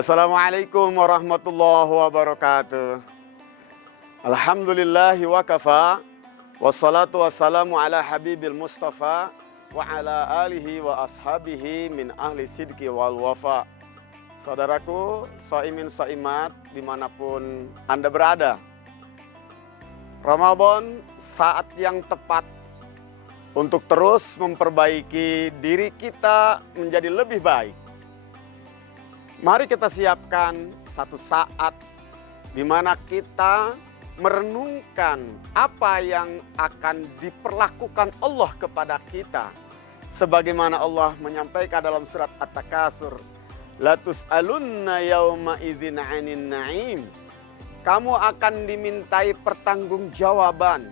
Assalamualaikum warahmatullahi wabarakatuh. Alhamdulillahi wa kafa. Wassalatu wassalamu ala habibil mustafa. Wa ala alihi wa ashabihi min ahli sidki wal wafa. Saudaraku, saimin saimat dimanapun Anda berada. Ramadan saat yang tepat untuk terus memperbaiki diri kita menjadi lebih baik. Mari kita siapkan satu saat di mana kita merenungkan apa yang akan diperlakukan Allah kepada kita. Sebagaimana Allah menyampaikan dalam surat At-Takasur, La tus'alunna yawma idzin 'anin na'im. Kamu akan dimintai pertanggungjawaban,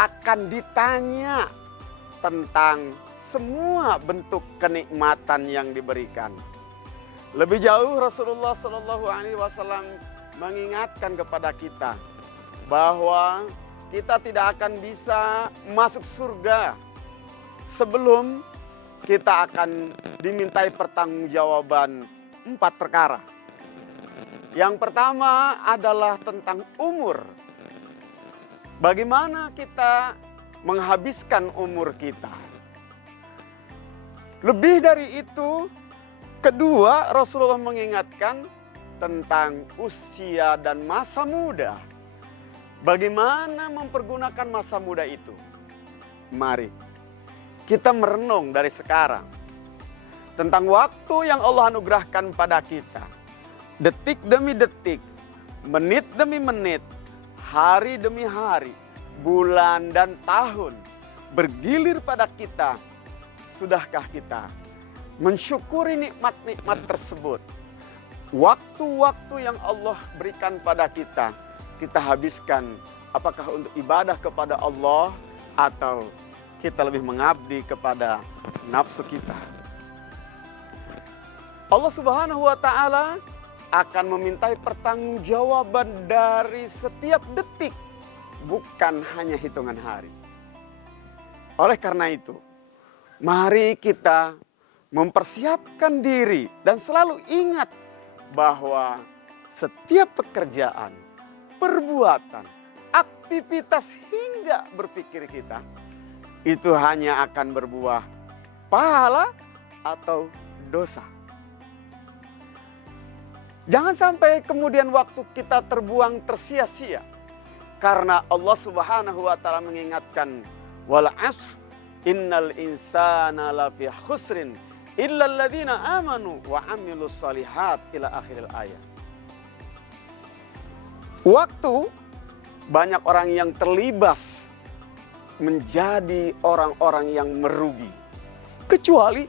akan ditanya tentang semua bentuk kenikmatan yang diberikan. Lebih jauh Rasulullah Shallallahu Alaihi Wasallam mengingatkan kepada kita bahwa kita tidak akan bisa masuk surga sebelum kita akan dimintai pertanggungjawaban 4 perkara. Yang pertama adalah tentang umur. Bagaimana kita menghabiskan umur kita. Lebih dari itu, kedua, Rasulullah mengingatkan tentang usia dan masa muda. Bagaimana mempergunakan masa muda itu? Mari kita merenung dari sekarang tentang waktu yang Allah anugerahkan pada kita. Detik demi detik, menit demi menit, hari demi hari, bulan dan tahun bergilir pada kita. Sudahkah kita mensyukuri nikmat-nikmat tersebut? Waktu-waktu yang Allah berikan pada kita, kita habiskan apakah untuk ibadah kepada Allah atau kita lebih mengabdi kepada nafsu kita. Allah Subhanahu wa Ta'ala akan memintai pertanggungjawaban dari setiap detik, bukan hanya hitungan hari. Oleh karena itu, mari kita mempersiapkan diri dan selalu ingat bahwa setiap pekerjaan, perbuatan, aktivitas hingga berpikir kita itu hanya akan berbuah pahala atau dosa. Jangan sampai kemudian waktu kita terbuang tersia-sia karena Allah Subhanahu wa Ta'ala mengingatkan wal 'ashr innal insana lafi khusrin illal ladzina amanu wa 'amilus shalihat ila akhiril ayat. Waktu banyak orang yang terlibas menjadi orang-orang yang merugi, kecuali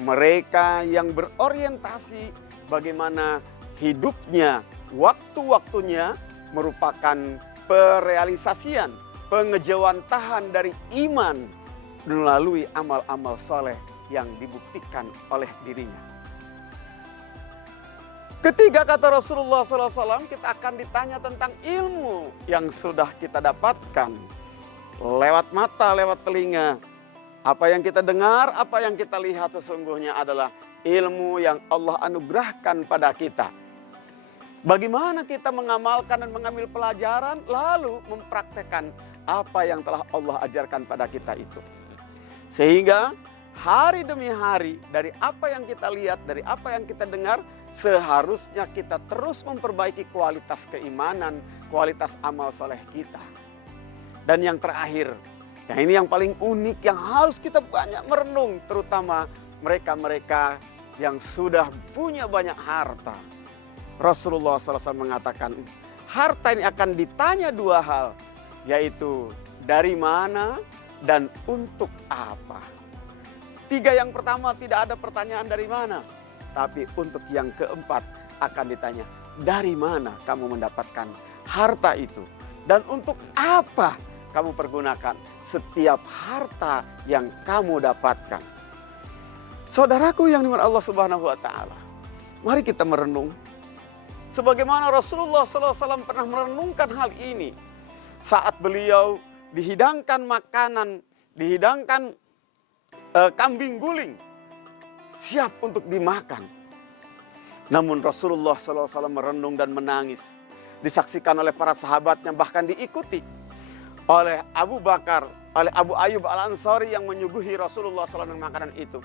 mereka yang berorientasi bagaimana hidupnya, waktu-waktunya merupakan perealisasian, pengejawantahan dari iman melalui amal-amal soleh yang dibuktikan oleh dirinya. Ketiga, kata Rasulullah SAW, kita akan ditanya tentang ilmu yang sudah kita dapatkan lewat mata, lewat telinga. Apa yang kita dengar, apa yang kita lihat sesungguhnya adalah ilmu yang Allah anugerahkan pada kita. Bagaimana kita mengamalkan dan mengambil pelajaran lalu mempraktekkan apa yang telah Allah ajarkan pada kita itu. Sehingga hari demi hari dari apa yang kita lihat, dari apa yang kita dengar, seharusnya kita terus memperbaiki kualitas keimanan, kualitas amal soleh kita. Dan yang terakhir, yang ini yang paling unik yang harus kita banyak merenung, terutama mereka-mereka yang sudah punya banyak harta. Rasulullah SAW mengatakan, harta ini akan ditanya 2 hal, yaitu dari mana dan untuk apa. 3 yang pertama tidak ada pertanyaan dari mana, tapi untuk yang keempat akan ditanya, dari mana kamu mendapatkan harta itu dan untuk apa kamu pergunakan setiap harta yang kamu dapatkan. Saudaraku yang dimana Allah Subhanahu wa Ta'ala, mari kita merenung. Sebagaimana Rasulullah SAW pernah merenungkan hal ini saat beliau dihidangkan makanan, dihidangkan kambing guling siap untuk dimakan. Namun Rasulullah SAW merenung dan menangis. Disaksikan oleh para sahabatnya, bahkan diikuti oleh Abu Bakar, oleh Abu Ayyub Al-Ansari yang menyuguhi Rasulullah SAW dengan makanan itu.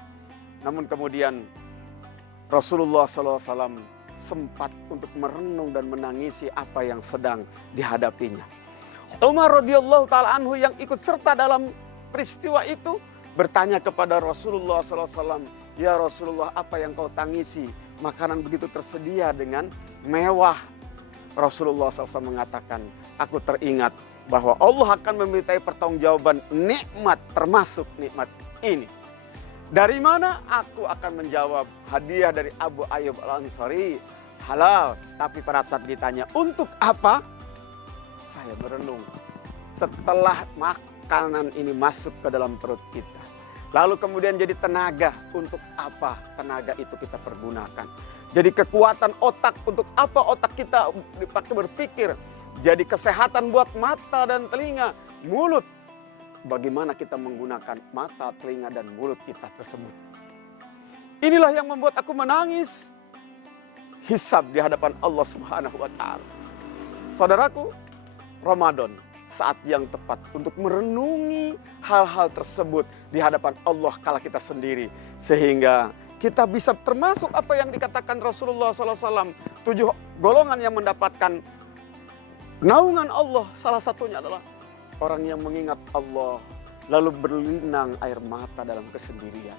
Namun kemudian Rasulullah SAW sempat untuk merenung dan menangisi apa yang sedang dihadapinya. Umar radhiyallahu ta'ala anhu yang ikut serta dalam peristiwa itu bertanya kepada Rasulullah SAW, "Ya Rasulullah, apa yang kau tangisi? Makanan begitu tersedia dengan mewah." Rasulullah SAW mengatakan, "Aku teringat bahwa Allah akan memintai pertanggungjawaban nikmat, termasuk nikmat ini. Dari mana?" Aku akan menjawab, hadiah dari Abu Ayyub Al-Ansari, halal. Tapi pada saat ditanya, untuk apa? Saya merenung. Setelah makanan ini masuk ke dalam perut kita, lalu kemudian jadi tenaga, untuk apa tenaga itu kita pergunakan? Jadi kekuatan otak, untuk apa otak kita dipakai berpikir? Jadi kesehatan buat mata dan telinga, mulut. Bagaimana kita menggunakan mata, telinga, dan mulut kita tersebut? Inilah yang membuat aku menangis. Hisab di hadapan Allah Subhanahu wa Ta'ala. Saudaraku, Ramadan saat yang tepat untuk merenungi hal-hal tersebut di hadapan Allah kala kita sendiri, sehingga kita bisa termasuk apa yang dikatakan Rasulullah SAW. 7 golongan yang mendapatkan naungan Allah, salah satunya adalah orang yang mengingat Allah lalu berlinang air mata dalam kesendirian.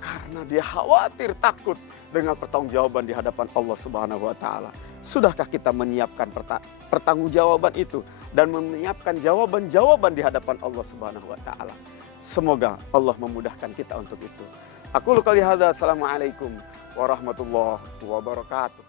Karena dia khawatir, takut dengan pertanggungjawaban di hadapan Allah Subhanahu wa Ta'ala. Sudahkah kita menyiapkan pertanggungjawaban itu dan menyiapkan jawaban-jawaban di hadapan Allah Subhanahu wa Ta'ala? Semoga Allah memudahkan kita untuk itu. Aku qouli hadza, assalamualaikum warahmatullahi wabarakatuh.